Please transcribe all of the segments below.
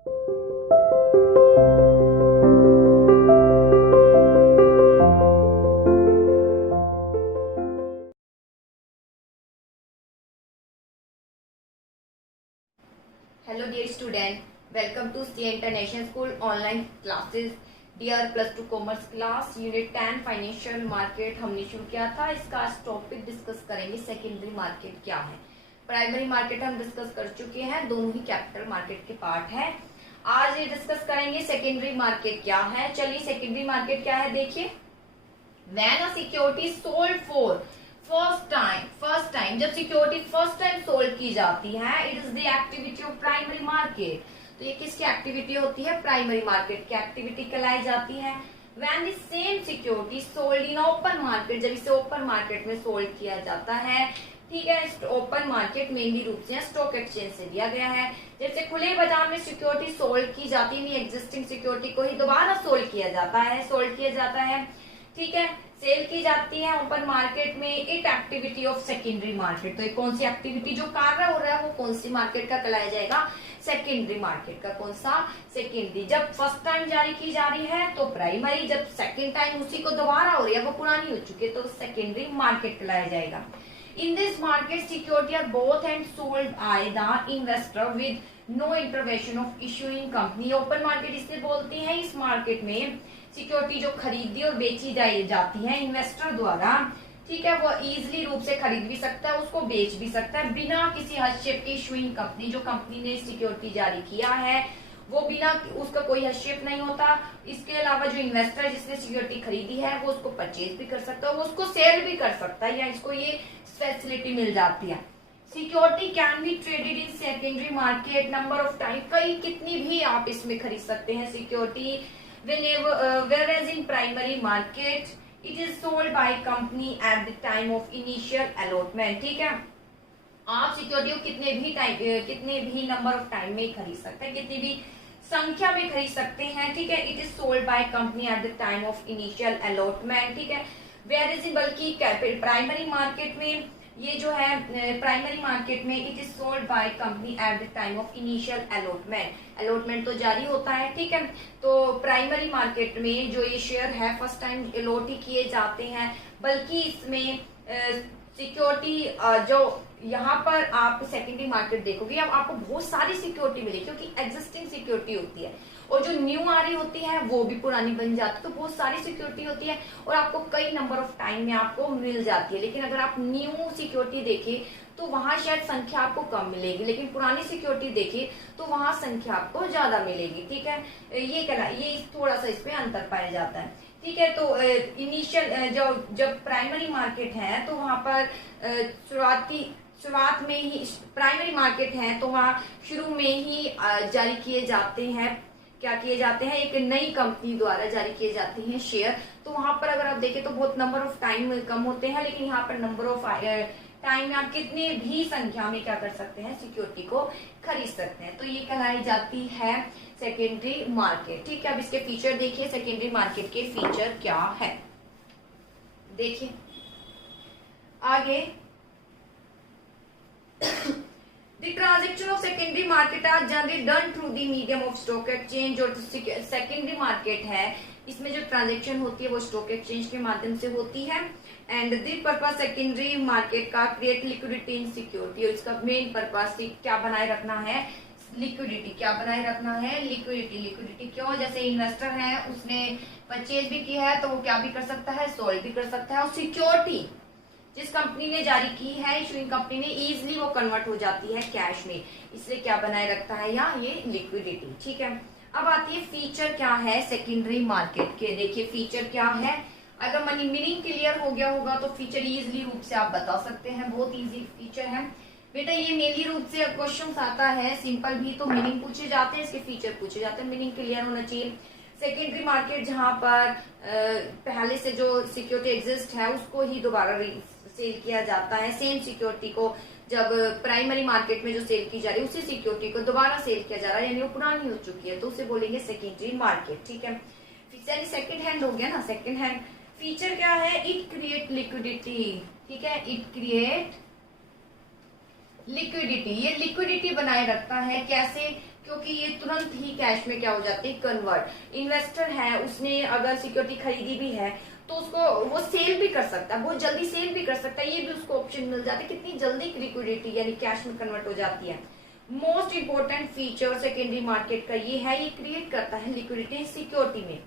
Hello dear student, welcome to CA International School online classes. Dear plus 2 commerce class unit 10 financial market हमने शुरू किया था। इसका आज टॉपिक डिस्कस करेंगे सेकेंडरी मार्केट क्या है। प्राइमरी मार्केट हम डिस्कस कर चुके हैं, दोनों ही कैपिटल मार्केट के पार्ट है। आज ये डिस्कस करेंगे सेकेंडरी मार्केट क्या है। चलिए सेकेंडरी मार्केट क्या है देखिए। When a security sold for first time जब सिक्योरिटी फर्स्ट टाइम सोल्ड की जाती है, it is the activity of primary market. तो ये किसकी एक्टिविटी होती है? प्राइमरी मार्केट की एक्टिविटी कहलाई जाती है। When the same security sold in open market, जब इसे ओपन मार्केट में सोल्ड किया जाता है, ठीक है। ओपन मार्केट मेनली रूप से स्टॉक एक्सचेंज से दिया गया है। जैसे खुले बाजार में सिक्योरिटी सोल्ड की जाती है, एग्जिस्टिंग सिक्योरिटी को ही दोबारा सोल्ड किया जाता है, ठीक है, सेल की जाती है ओपन मार्केट में। It activity of secondary market, तो कौन सी एक्टिविटी जो कार्य हो रहा है वो कौन सी मार्केट का कहलाया जाएगा? सेकेंडरी मार्केट का। कौन सा? सेकेंडरी। जब फर्स्ट टाइम जारी की जा रही है तो प्राइमरी, जब सेकेंड टाइम उसी को दोबारा हो रही है, वो पुरानी हो चुकी है, तो सेकेंडरी मार्केट कहलाया जाएगा। In this market, security are bought and sold by the investor with no intervention of issuing company. Open market इसे बोलते हैं। इस मार्केट में सिक्योरिटी जो खरीदी और बेची जाती है इन्वेस्टर द्वारा, ठीक है, वो इजीली रूप से खरीद भी सकता है, उसको बेच भी सकता है बिना किसी हस्तक्षेप के। इशूइंग कंपनी, जो कंपनी ने सिक्योरिटी जारी किया है, वो बिना उसका कोई हस्तक्षेप नहीं होता। इसके अलावा जो इन्वेस्टर जिसने सिक्योरिटी खरीदी है वो उसको परचेज भी कर सकता है, वो उसको सेल भी कर सकता है, या इसको ये फैसिलिटी मिल जाती है। Security can be traded in secondary market number of time, कई कितनी भी आप इसमें खरीद सकते हैं security. whereas in primary market it is sold by company at the time of initial allotment, ठीक है। आप सिक्योरिटी को कितने भी नंबर ऑफ टाइम में खरीद सकते हैं, कितनी भी संख्या में खरीद सकते हैं, ठीक है। It is sold by company at the time of initial allotment, ठीक है। वेयर इज बल्कि प्राइमरी मार्केट में ये जो है प्राइमरी मार्केट में it is sold by company at the time of initial allotment तो जारी होता है, ठीक है। तो प्राइमरी मार्केट में जो ये शेयर है फर्स्ट टाइम अलॉट ही किए जाते हैं, बल्कि इसमें सिक्योरिटी जो यहाँ पर आप सेकेंडरी मार्केट देखोगे, अब आपको बहुत सारी सिक्योरिटी मिलेगी, क्योंकि एग्जिस्टिंग सिक्योरिटी होती है और जो न्यू आ रही होती है वो भी पुरानी बन जाती है, तो बहुत सारी सिक्योरिटी होती है और आपको कई नंबर ऑफ टाइम में आपको मिल जाती है। लेकिन अगर आप न्यू सिक्योरिटी देखें तो वहां शायद संख्या आपको कम मिलेगी, लेकिन पुरानी सिक्योरिटी देखें तो वहां संख्या आपको ज्यादा मिलेगी, ठीक है। ये थोड़ा सा इसमें अंतर पाया जाता है, ठीक है। तो इनिशियल जब प्राइमरी मार्केट है तो वहां पर शुरुआत में ही प्राइमरी मार्केट है तो वहाँ शुरू में ही जारी किए जाते हैं, क्या किए जाते हैं, एक नई कंपनी द्वारा जारी किए जाते हैं शेयर। तो वहां पर अगर आप देखें तो बहुत नंबर ऑफ टाइम कम होते हैं, लेकिन यहाँ पर नंबर ऑफ टाइम में आप कितने भी संख्या में क्या कर सकते हैं, सिक्योरिटी को खरीद सकते हैं। तो ये कहलाई जाती है सेकेंडरी मार्केट, ठीक है। अब इसके फीचर देखिए, सेकेंडरी मार्केट के फीचर क्या है देखिए आगे। The transaction of secondary market are generally done through the medium of stock exchange। और सेकेंडरी मार्केट है इसमें जो ट्रांजेक्शन होती है वो स्टॉक एक्सचेंज के माध्यम से होती है। And the purpose secondary market का क्रिएट लिक्विडिटी इन सिक्योरिटी, और इसका मेन पर्पस क्या बनाए रखना है? लिक्विडिटी। क्या बनाए रखना है? लिक्विडिटी क्यों? जैसे इन्वेस्टर है उसने परचेज भी किया है तो वो क्या भी कर सकता है, सोल्ड भी कर सकता है, और सिक्योरिटी जिस कंपनी ने जारी की है, इशूइंग कंपनी ने, इजीली वो कन्वर्ट हो जाती है कैश में, इसलिए क्या बनाए रखता है यहाँ? ये लिक्विडिटी, ठीक है। अब आती है फीचर क्या है सेकेंडरी मार्केट के। देखिए फीचर क्या है, अगर मीनिंग क्लियर हो गया होगा तो फीचर इजीली रूप से आप बता सकते हैं, बहुत इजी फीचर है बेटा। ये मेनली रूप से क्वेश्चन आता है, सिंपल भी तो मीनिंग पूछे जाते हैं, इसके फीचर पूछे जाते हैं, मीनिंग क्लियर होना चाहिए। सेकेंडरी मार्केट जहां पर पहले से जो सिक्योरिटी एग्जिस्ट है उसको ही दोबारा सेल किया जाता है, सेम सिक्योरिटी को जब प्राइमरी मार्केट में जो सेल की जा रही है उसी सिक्योरिटी को दोबारा सेल किया जा रहा है, यानी वो पुरानी हो चुकी है, तो उसे बोलेंगे सेकेंडरी मार्केट, ठीक है। सेकेंड हैंड हो गया ना, सेकेंड हैंड। फीचर क्या है? इट क्रिएट लिक्विडिटी, ठीक है, इट क्रिएट लिक्विडिटी, ये लिक्विडिटी बनाए रखता है। कैसे? क्योंकि ये तुरंत ही कैश में क्या हो जाती है, कन्वर्ट। इन्वेस्टर है, उसने अगर सिक्योरिटी खरीदी भी है तो उसको वो सेल भी कर सकता है, बहुत जल्दी सेल भी कर सकता है, ये भी उसको ऑप्शन मिल जाता है। कितनी जल्दी लिक्विडिटी यानी कैश में कन्वर्ट हो जाती है। Most important feature secondary market का ये है, ये क्रिएट करता है लिक्विडिटी सिक्योरिटी में।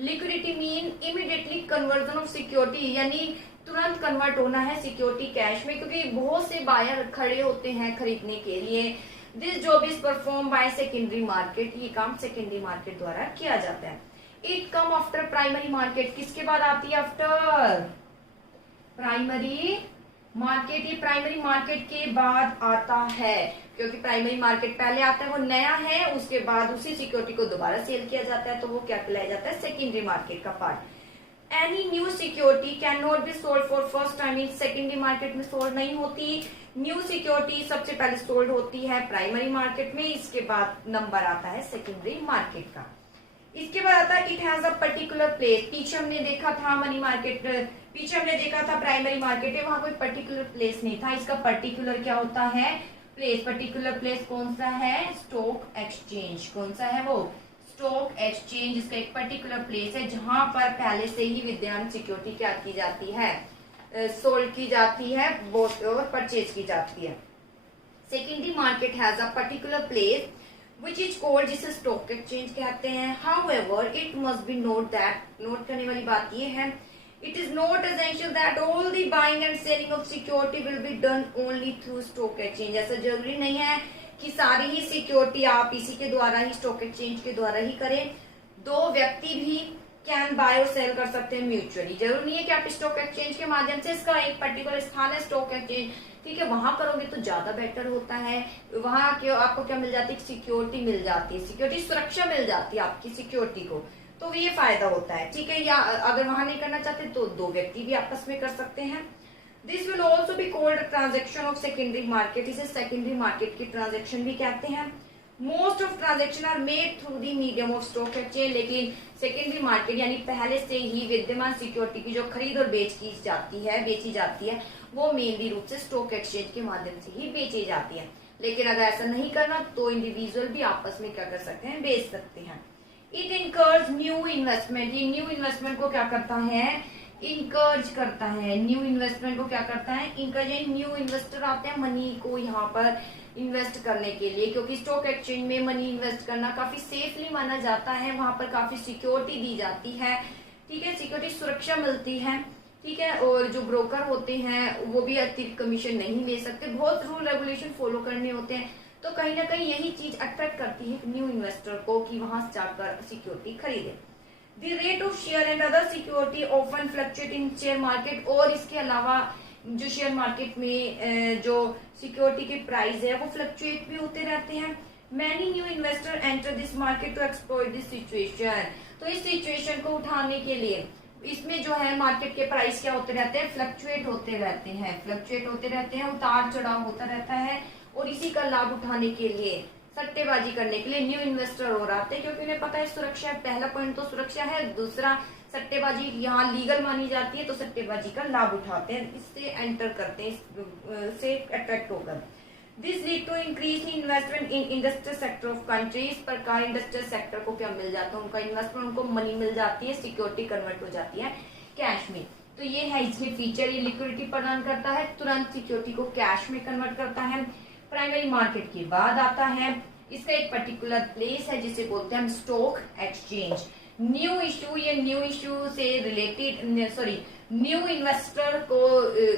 Liquidity mean immediately conversion of security, यानी तुरंत कन्वर्ट होना है सिक्योरिटी कैश में, क्योंकि बहुत से बायर खड़े होते हैं खरीदने के लिए। This job is perform by secondary market, ये काम सेकेंडरी मार्केट द्वारा किया जाता है। It come after primary market, किसके बाद आती है? आफ्टर प्राइमरी मार्केट, ये प्राइमरी मार्केट के बाद आता है, क्योंकि प्राइमरी मार्केट पहले आता है, वो नया है, उसके बाद उसी सिक्योरिटी को दोबारा सेल किया जाता है, तो वो क्या कहलाया जाता है? सेकेंडरी मार्केट का part. Any new security can not be sold for first time in secondary market में सोल्ड नहीं होती। न्यू सिक्योरिटी सबसे पहले सोल्ड होती है प्राइमरी मार्केट में, इसके बाद नंबर आता है सेकेंडरी मार्केट का। इसके बाद आता है it has a particular place. पीछे हमने देखा था मनी मार्केट, पीछे हमने देखा था प्राइमरी मार्केट है, वहां कोई पर्टिकुलर प्लेस नहीं था। इसका पर्टिकुलर क्या होता है? प्लेस। पर्टिकुलर प्लेस कौन सा है? Stock exchange. कौन सा है वो? Stock exchange. इसका एक पर्टिकुलर प्लेस है जहां पर पहले से ही विद्यमान सिक्योरिटी क्या की जाती है? सोल्ड की जाती है और परचेज की जाती है। Secondary market has a particular place which is called, जिसे स्टॉक एक्सचेंज कहते हैं। However, it must be note that, note करने वाली बात ये है, it is not essential that all the buying and selling of security will be done only through stock exchange। ऐसा जरूरी नहीं है कि सारी ही सिक्योरिटी आप इसी के द्वारा ही, स्टॉक एक्सचेंज के द्वारा ही करें। दो व्यक्ति भी कैन बाय और सेल कर सकते हैं म्यूचुअली। जरूरी नहीं है कि आप स्टॉक एक्सचेंज के माध्यम से, इसका एक पर्टिकुलर स्थान है स्टॉक एक्सचेंज, ठीक है, वहां करोगे तो ज्यादा बेटर होता है। वहां आपको क्या मिल जाती है? सिक्योरिटी मिल जाती है, सिक्योरिटी सुरक्षा मिल जाती है आपकी सिक्योरिटी को, तो ये फायदा होता है, ठीक है। या अगर वहां नहीं करना चाहते तो दो व्यक्ति भी आपस में कर सकते हैं। This will also be called transaction of secondary market, इसे सेकेंडरी मार्केट की ट्रांजेक्शन भी कहते हैं। Most of transaction are made through the medium of stock exchange, लेकिन सेकेंडरी मार्केट यानी पहले से ही विद्यमान सिक्योरिटी की जो खरीद और बेची जाती है वो मेनली रूप से स्टॉक एक्सचेंज के माध्यम से ही बेची जाती है। लेकिन अगर ऐसा नहीं करना तो इंडिविजुअल भी आपस में क्या कर सकते हैं? बेच सकते हैं। इट इनकर्ज न्यू इन्वेस्टमेंट, ये न्यू इन्वेस्टमेंट को क्या करता है? इंकर्ज करता है। न्यू इन्वेस्टमेंट को क्या करता है? इंकर्ज, यानी न्यू इन्वेस्टर आते हैं मनी को यहाँ पर इन्वेस्ट करने के लिए, क्योंकि स्टॉक एक्सचेंज में मनी इन्वेस्ट करना काफी सेफली माना जाता है, वहां पर काफी सिक्योरिटी दी जाती है, ठीक है, सिक्योरिटी सुरक्षा मिलती है, ठीक है। और जो ब्रोकर होते हैं वो भी अतिरिक्त कमीशन नहीं ले सकते, बहुत रूल रेगुलेशन फॉलो करने होते हैं, तो कहीं ना कहीं यही चीज अट्रैक्ट करती है न्यू इन्वेस्टर को कि वहां जाकर सिक्योरिटी खरीदे। The rate of share and other security often fluctuate in share market, और इसके अलावा जो शेयर मार्केट में जो सिक्योरिटी के प्राइस है वो फ्लक्चुएट भी होते रहते हैं। Many new investor enter this market to exploit this situation, तो इस सिचुएशन को उठाने के लिए इसमें जो है मार्केट के प्राइस क्या होते रहते हैं? फ्लक्चुएट होते रहते हैं, उतार चढ़ाव होता रहता है, और इसी का लाभ उठाने के लिए, सट्टेबाजी करने के लिए न्यू इन्वेस्टर और आते हैं, क्योंकि उन्हें पता है सुरक्षा है। पहला पॉइंट तो सुरक्षा है, दूसरा सट्टेबाजी यहाँ लीगल मानी जाती है, तो सट्टेबाजी का लाभ उठाते हैं, इससे एंटर करते हैं, इससे अट्रैक्ट होकर। This lead to increase investment in industrial sector of country, इस प्रकार इंडस्ट्रियल सेक्टर को क्या मिल जाता है? उनका इन्वेस्टमेंट, उनको मनी मिल जाती है, सिक्योरिटी कन्वर्ट हो जाती है कैश में। तो ये है इसके फीचर, ये लिक्विडिटी प्रदान करता है, तुरंत सिक्योरिटी को कैश में कन्वर्ट करता है। प्राइमरी मार्केट के बाद आता है, इसका एक पर्टिकुलर प्लेस है जिसे बोलते हैं हम स्टॉक एक्सचेंज। न्यू इश्यू, ये न्यू इश्यू से रिलेटेड न्यू इन्वेस्टर को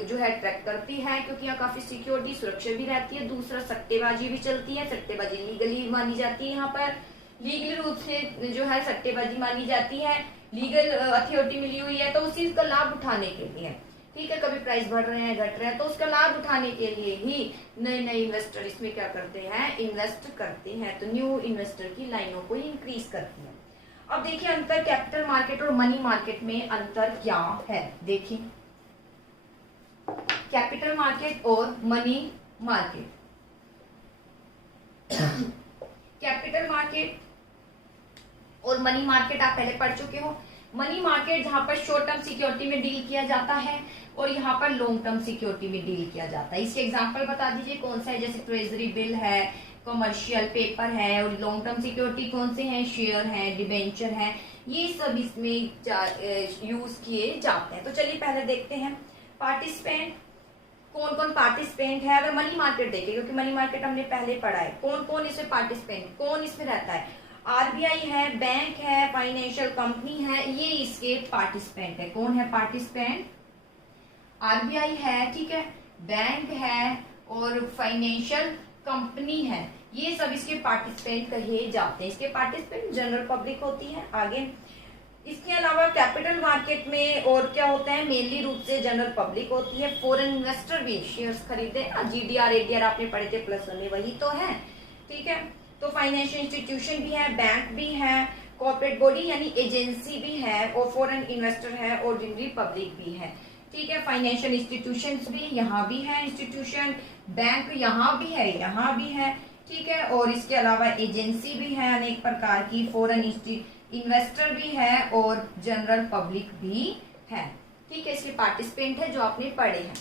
जो है अट्रैक्ट करती है, क्योंकि यहाँ काफी सिक्योरिटी सुरक्षा भी रहती है। दूसरा सट्टेबाजी भी चलती है, सट्टेबाजी लीगली मानी जाती है, यहाँ पर लीगली रूप से जो है सट्टेबाजी मानी जाती है, लीगल अथॉरिटी मिली हुई है, तो उसी का लाभ उठाने के लिए, ठीक है, कभी प्राइस बढ़ रहे हैं घट रहे हैं, तो उसका लाभ उठाने के लिए ही नए इन्वेस्टर इसमें क्या करते हैं? इन्वेस्ट करते हैं, तो न्यू इन्वेस्टर की लाइनों को इंक्रीज करती है। अब देखिए अंतर कैपिटल मार्केट और मनी मार्केट में अंतर क्या है, देखिए कैपिटल मार्केट और मनी मार्केट। कैपिटल मार्केट और मनी मार्केट आप पहले पढ़ चुके हो। मनी मार्केट जहां पर शॉर्ट टर्म सिक्योरिटी में डील किया जाता है और यहाँ पर लॉन्ग टर्म सिक्योरिटी में डील किया जाता है। इसके एग्जांपल बता दीजिए कौन सा है, जैसे ट्रेजरी बिल है, कमर्शियल पेपर है, और लॉन्ग टर्म सिक्योरिटी कौन से हैं, शेयर है, डिबेंचर है, ये सब इसमें यूज किए जाते हैं। तो चलिए पहले देखते हैं पार्टिसिपेंट, कौन कौन पार्टिसिपेंट है। अगर मनी मार्केट देखें, क्योंकि मनी मार्केट हमने पहले पढ़ा है, कौन कौन इसमें पार्टिसिपेंट, कौन इसमें रहता है, आरबीआई है, बैंक है, फाइनेंशियल कंपनी है, ये इसके पार्टिसिपेंट है। कौन है पार्टिसिपेंट, आरबीआई है, ठीक है, बैंक है और फाइनेंशियल कंपनी है, ये सब इसके पार्टिसिपेंट कहे जाते हैं। इसके पार्टिसिपेंट जनरल पब्लिक होती है। आगे इसके अलावा कैपिटल मार्केट में और क्या होता है, मेनली रूप से जनरल पब्लिक होती है। फॉरेन इन्वेस्टर भी शेयर्स खरीदते हैं, जीडीआर एडीआर आपने पढ़े थे प्लस वन में, वही तो है, ठीक है। तो फाइनेंशियल इंस्टीट्यूशन भी है, बैंक भी है, कॉर्पोरेट बॉडी यानी एजेंसी भी है, और फॉरेन इन्वेस्टर है, और जनरल पब्लिक भी है, ठीक है। फाइनेंशियल इंस्टीट्यूशंस भी यहाँ भी है, इंस्टीट्यूशन, बैंक यहाँ भी है, यहाँ भी है, ठीक है। और इसके अलावा एजेंसी भी है अनेक प्रकार की, फॉरेन इन्वेस्टर भी है, और जनरल पब्लिक भी है, ठीक है। इसके पार्टिसिपेंट है जो आपने पढ़े हैं।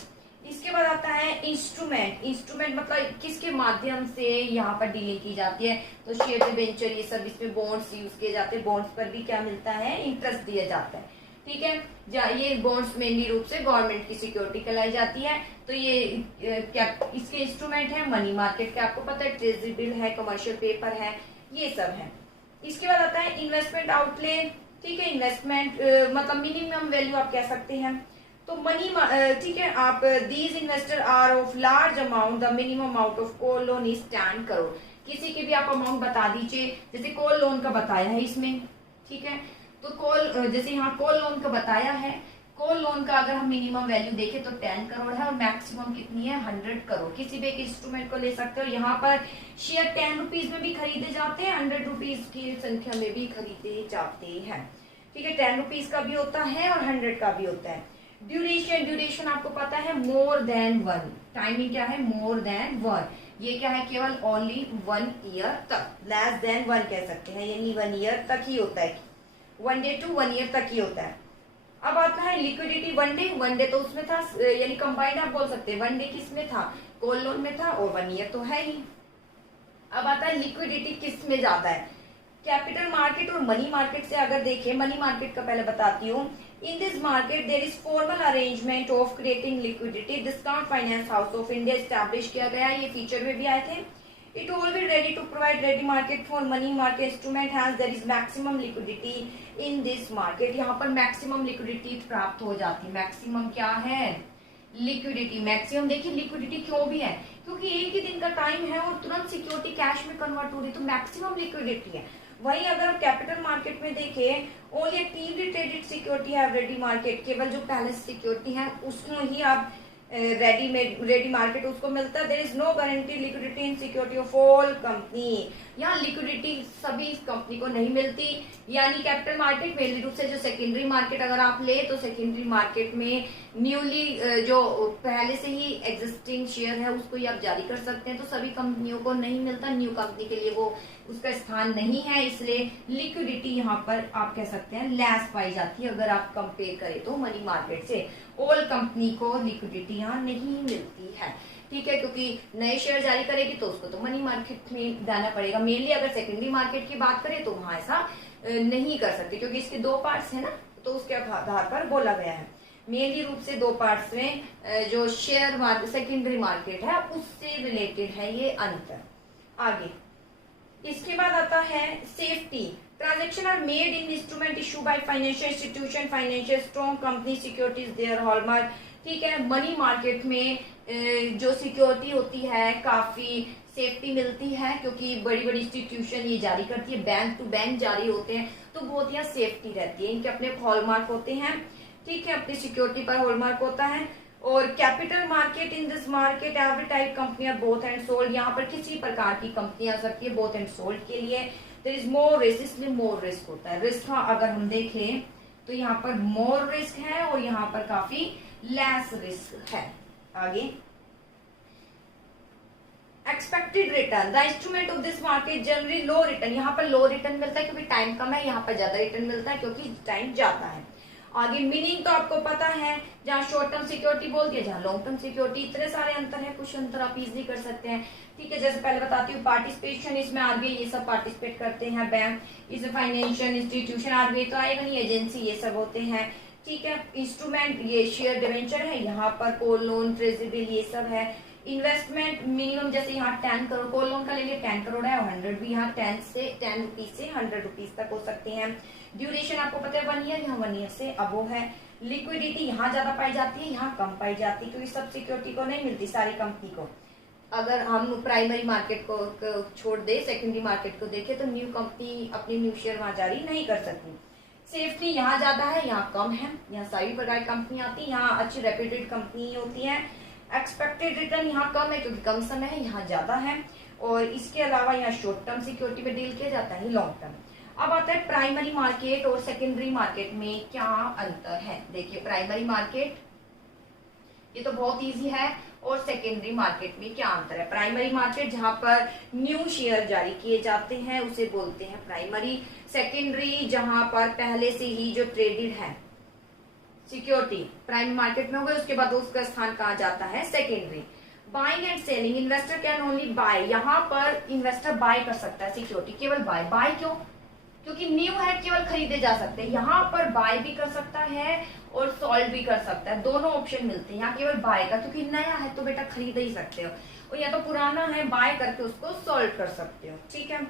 इसके बाद आता है इंस्ट्रूमेंट। इंस्ट्रूमेंट मतलब किसके माध्यम से यहाँ पर डीलिंग की जाती है, तो शेयर डिबेंचर, ये सब इसमें बॉन्ड्स यूज किए जाते हैं। बॉन्ड्स पर भी क्या मिलता है, इंटरेस्ट दिया जाता है, ठीक है। ये बॉन्ड्स मेनली रूप से गवर्नमेंट की सिक्योरिटी कहलाई जाती है। तो ये क्या इसके इंस्ट्रूमेंट है, मनी मार्केट के आपको पता है, ट्रेजरी बिल है, कमर्शियल पेपर है, ये सब है। इसके बाद आता है इन्वेस्टमेंट आउटले, ठीक है। इन्वेस्टमेंट मतलब मिनिमम वैल्यू आप कह सकते हैं। तो मनी, ठीक है, आप these investor are of large amount, the minimum amount of call loan is 10 crore. किसी के भी आप अमाउंट बता दीजिए, जैसे कॉल लोन का बताया है इसमें, ठीक है। तो कॉल, जैसे यहाँ कॉल लोन का बताया है, कॉल लोन का अगर हम मिनिमम वैल्यू देखें तो 10 करोड़ है, और मैक्सिमम कितनी है, 100 करोड़। किसी भी एक इंस्ट्रूमेंट को ले सकते हो। यहाँ पर शेयर 10 रुपीज में भी खरीदे जाते हैं, 100 रुपीज की संख्या में भी खरीदे जाते हैं, ठीक है। 10 रुपीज का भी होता है और 100 का भी होता है। ड्यूरेशन, ड्यूरेशन आपको पता है मोर देन 1, टाइमिंग क्या है, मोर देन 1, ये क्या है, केवल ओनली 1 ईयर तक, लेस देन 1 कह सकते हैं, यानी 1 ईयर तक ही होता है, 1 डे टू 1 ईयर तक ही होता है। अब आता है लिक्विडिटी, 1 डे तो उसमें था, यानी कंबाइंड आप बोल सकते हैं, 1 डे किसमें था, कॉल लोन में था, और 1 ईयर तो है ही। अब आता है लिक्विडिटी किस में ज्यादा है, कैपिटल मार्केट और मनी मार्केट से अगर देखें, मनी मार्केट का पहले बताती हूँ। In this market there is formal arrangement of creating liquidity, discount finance house of India establish किया गया है, ये फीचर में भी आए थे। It always ready to provide ready market for money market instrument has there is maximum liquidity in this market। यहाँ पर maximum liquidity प्राप्त हो जाती है। maximum क्या है, liquidity। maximum देखिए liquidity क्यों भी है, क्योंकि एक ही दिन का टाइम है और तुरंत सिक्योरिटी कैश में कन्वर्ट हो रही है, तो मैक्सिमम लिक्विडिटी है। वहीं अगर आप कैपिटल मार्केट में देखें, ओनली एक्टिवली ट्रेडेड सिक्योरिटी है रेडी मार्केट, केवल जो पहले सिक्योरिटी है उसमें ही आप रेडी मार्केट उसको मिलता है। There is no guarantee liquidity in security of all company, यहाँ लिक्विडिटी सभी कंपनी को नहीं मिलती। यानी कैपिटल मार्केट मेनली रूप से जो सेकेंडरी मार्केट अगर आप ले, तो सेकेंडरी मार्केट में न्यूली जो पहले से ही एग्जिस्टिंग शेयर है उसको ही आप जारी कर सकते हैं, तो सभी कंपनियों को नहीं मिलता, न्यू कंपनी के लिए वो उसका स्थान नहीं है, इसलिए लिक्विडिटी यहाँ पर आप कह सकते हैं लेस पाई जाती है अगर आप कंपेयर करें तो मनी मार्केट से। ऑल कंपनी को लिक्विडिटी यहाँ नहीं मिलती है, ठीक है, क्योंकि नए शेयर जारी करेगी तो उसको तो मनी मार्केट में जाना पड़ेगा। मेनली अगर सेकेंडरी मार्केट की बात करें तो वहां ऐसा नहीं कर सकते, क्योंकि इसके 2 पार्ट्स है ना, तो उसके आधार पर बोला गया है। मेनली रूप से 2 पार्ट्स में जो शेयर मार्केट सेकेंडरी मार्केट है उससे रिलेटेड है ये अंतर। आगे इसके बाद आता है safety. Transaction are made in instrument issue by financial institution, financial strong company, securities their hallmark, ठीक है। मनी मार्केट में जो सिक्योरिटी होती है काफी सेफ्टी मिलती है, क्योंकि बड़ी बड़ी इंस्टीट्यूशन ये जारी करती है, बैंक टू बैंक जारी होते हैं, तो बहुत यहाँ सेफ्टी रहती है, इनके अपने हॉलमार्क होते हैं, ठीक है, अपनी सिक्योरिटी पर हॉलमार्क होता है। और capital market, in this market every type company are bought and sold, यहाँ पर किसी प्रकार की कंपनी आ सकती है बोथ एंड सोल्ड के लिए। देयर इज मोर रिस्क, इसलिए मोर रिस्क होता है। रिस्क अगर हम देखें तो यहाँ पर मोर रिस्क है और यहाँ पर काफी लेस रिस्क है। आगे expected return, the instrument of this market generally low return, यहाँ पर लो रिटर्न मिलता है क्योंकि टाइम कम है, यहाँ पर ज्यादा रिटर्न मिलता है क्योंकि टाइम ज्यादा है। आगे मीनिंग तो आपको पता है, जहाँ शॉर्ट टर्म सिक्योरिटी बोलती है, जहाँ लॉन्ग टर्म सिक्योरिटी, इतने सारे अंतर है, कुछ अंतर आप इजिली कर सकते हैं। ठीक है, जैसे पहले बताती हूँ पार्टिसिपेशन, इसमें आरबीआई ये सब पार्टिसिपेट करते हैं, बैंक, इसमें फाइनेंशियल इंस्टीट्यूशन, आरबीआई तो आएगा नहीं, एजेंसी ये सब होते हैं। ठीक है, इंस्ट्रूमेंट ये शेयर डिवेंचर है, यहाँ पर कोल लोन, ट्रेजरी ये सब है। इन्वेस्टमेंट मिनिमम जैसे यहाँ 10 करोड़ कोल लोन का ले लिया, 10 करोड़ है, 100 भी यहाँ 10 रुपीज से 100 रुपीज तक हो सकते हैं। ड्यूरेशन आपको पता है 1 ईयर, यहाँ 1 ईयर से अबव है। लिक्विडिटी यहाँ ज्यादा पाई जाती है, यहाँ कम पाई जाती है, क्योंकि सब सिक्योरिटी को नहीं मिलती, सारी कंपनी को। अगर हम प्राइमरी मार्केट को छोड़ दे, सेकेंडरी मार्केट को देखे, तो न्यू कंपनी अपनी न्यू शेयर वहां जारी नहीं कर सकती। सेफ्टी यहाँ ज्यादा है, यहाँ कम है, यहाँ सारी प्रकार की कंपनी आती है, यहाँ अच्छी रेप्यूटेड कंपनी होती है। एक्सपेक्टेड रिटर्न यहाँ कम है क्योंकि कम समय है, यहाँ ज्यादा है। और इसके अलावा यहाँ शॉर्ट टर्म सिक्योरिटी में डील किया जाता है, लॉन्ग टर्म। अब आता है प्राइमरी मार्केट और सेकेंडरी मार्केट में क्या अंतर है। देखिए प्राइमरी मार्केट ये तो बहुत इजी है, और सेकेंडरी मार्केट में क्या अंतर है। प्राइमरी मार्केट जहां पर न्यू शेयर जारी किए जाते हैं उसे बोलते हैं प्राइमरी। सेकेंडरी जहां पर पहले से ही जो ट्रेडेड है सिक्योरिटी प्राइमरी मार्केट में हो गए, उसके बाद उसका स्थान कहा जाता है secondary. Buying and selling, investor can only by, यहाँ पर इन्वेस्टर बाय कर सकता है सिक्योरिटी, केवल बाय। बाय क्यों? क्योंकि न्यू है, केवल खरीदे जा सकते हैं। यहाँ पर बाय भी कर सकता है और सोल्ड भी कर सकता है, दोनों ऑप्शन मिलते हैं। यहाँ केवल बाय का, क्योंकि नया है तो बेटा खरीद ही सकते हो, और या तो पुराना है बाय करके उसको सोल्ड कर सकते हो। ठीक है,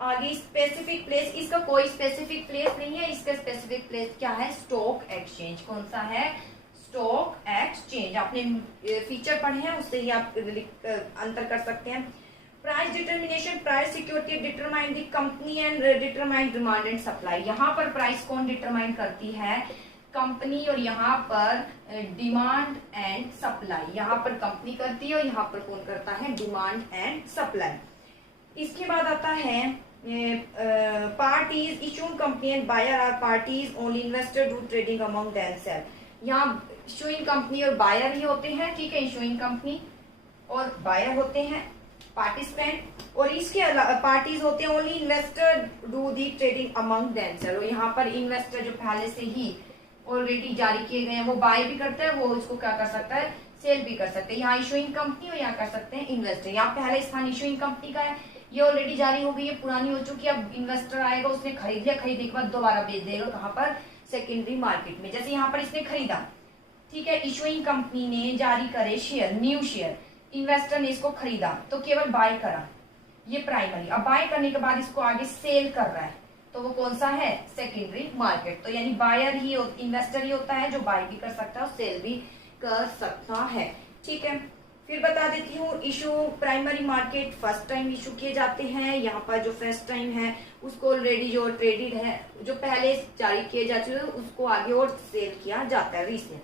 आगे स्पेसिफिक प्लेस, इसका कोई स्पेसिफिक प्लेस नहीं है, इसका स्पेसिफिक प्लेस क्या है? Stock exchange. कौन सा है? Stock exchange. आपने फीचर पढ़े हैं, उससे ही आप अंतर कर सकते हैं। Price determination, price security determine the company and determine demand and supply. यहाँ पर प्राइस कौन डिटरमाइन करती है? कंपनी, और यहाँ पर डिमांड एंड सप्लाई, यहाँ पर कंपनी करती है और यहाँ पर कौन करता है? Demand and supply. इसके बाद आता है parties, issuing company and buyer are parties, only investor do trading among themself. यहाँ इशूइंग कंपनी और बायर ही होते हैं। ठीक है, इशूइंग कंपनी और बायर होते हैं पार्टिसिपेंट, और इसके अलावा पार्टीज होते हैं only investor do the trading among themself. और यहाँ पर इन्वेस्टर जो पहले से ही ऑलरेडी जारी किए गए हैं वो बाय भी करते हैं, वो इसको क्या कर सकता है? सेल भी कर सकते हैं। यहाँ इशूइंग कंपनी और यहाँ कर सकते हैं इन्वेस्टर। यहाँ पहले स्थान इशूइंग कंपनी का है, ये ऑलरेडी जारी हो गई है, पुरानी हो चुकी है। अब इन्वेस्टर आएगा, उसने खरीद लिया, खरीदने के बाद दोबारा बेच देगा। कहाँ पर? सेकेंडरी मार्केट में। जैसे यहाँ पर इसने खरीदा, ठीक है, इशूइंग कंपनी ने जारी करे शेयर, न्यू शेयर, इन्वेस्टर ने इसको खरीदा तो केवल बाय करा, ये प्राइमरी। अब बाय करने के बाद इसको आगे सेल कर रहा है, तो वो कौन सा है? Secondary market. तो यानी बायर ही, इन्वेस्टर ही होता है जो बाय भी कर सकता है और सेल भी कर सकता है। ठीक है, फिर बता देती हूँ issue primary market first time issue किए जाते हैं। यहाँ पर जो फर्स्ट टाइम है उसको ऑलरेडी जो ट्रेडेड है, जो पहले जारी किए जा चुके हैं, उसको आगे और सेल किया जाता है, रीसेल।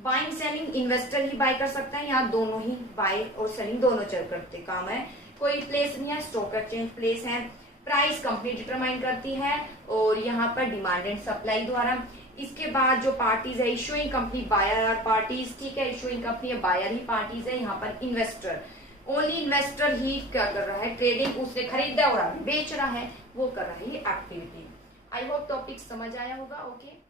बाइंग सेलिंग, इन्वेस्टर ही बाय कर सकता है, यहाँ दोनों ही बाय और सेलिंग दोनों चल करते काम है। कोई प्लेस नहीं है, स्टॉक एक्सचेंज प्लेस है। प्राइस कंपनी डिटरमाइन करती है और यहाँ पर डिमांड एंड सप्लाई द्वारा। इसके बाद जो पार्टीज है, issuing company, buyer are parties. ठीक है, इशूइंग कंपनी या बायर ही पार्टीज है। यहाँ पर इन्वेस्टर, ओनली इन्वेस्टर ही क्या कर रहा है? ट्रेडिंग, उसने खरीदा और आगे बेच रहा है, वो कर रहा है ये एक्टिविटी। आई होप टॉपिक समझ आया होगा। ओके।